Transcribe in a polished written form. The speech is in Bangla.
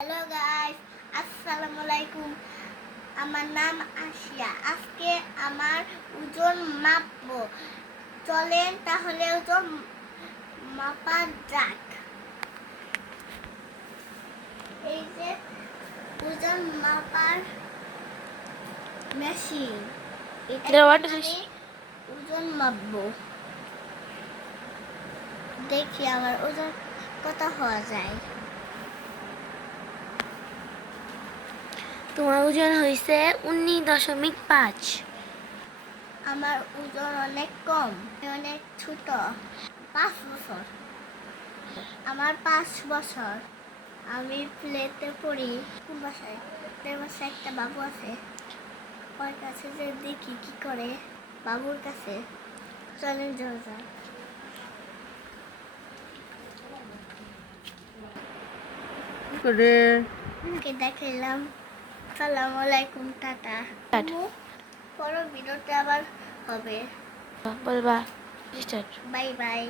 হ্যালো গাইস, আসসালামু আলাইকুম। আমার নাম আশিয়া। আজকে আমার ওজন মাপবো। চলেন তাহলে ওজন মাপা যাক। এই যে ওজন মাপার মেশিন, এটা আমি ওজন মাপবো। দেখি আমার ওজন কত হওয়া যায়। তোমার ওজন হয়েছে 19.5। আমার ওজন অনেক কম, অনেক ছোট। 5 বছর। আমার 5 বছর। আমি প্লেতে পড়ি। কোন বাসায়? বাসায় একটা বাবু আছে। ওর কাছে যে দেখি কি করে। বাবুর কাছে চলেন যাওয়া যাক। দেখাইলাম। সালাম আলাইকুম, টাটা। পরে ভিডিওতে আবার হবে। বলবা স্টার্ট। Bye bye.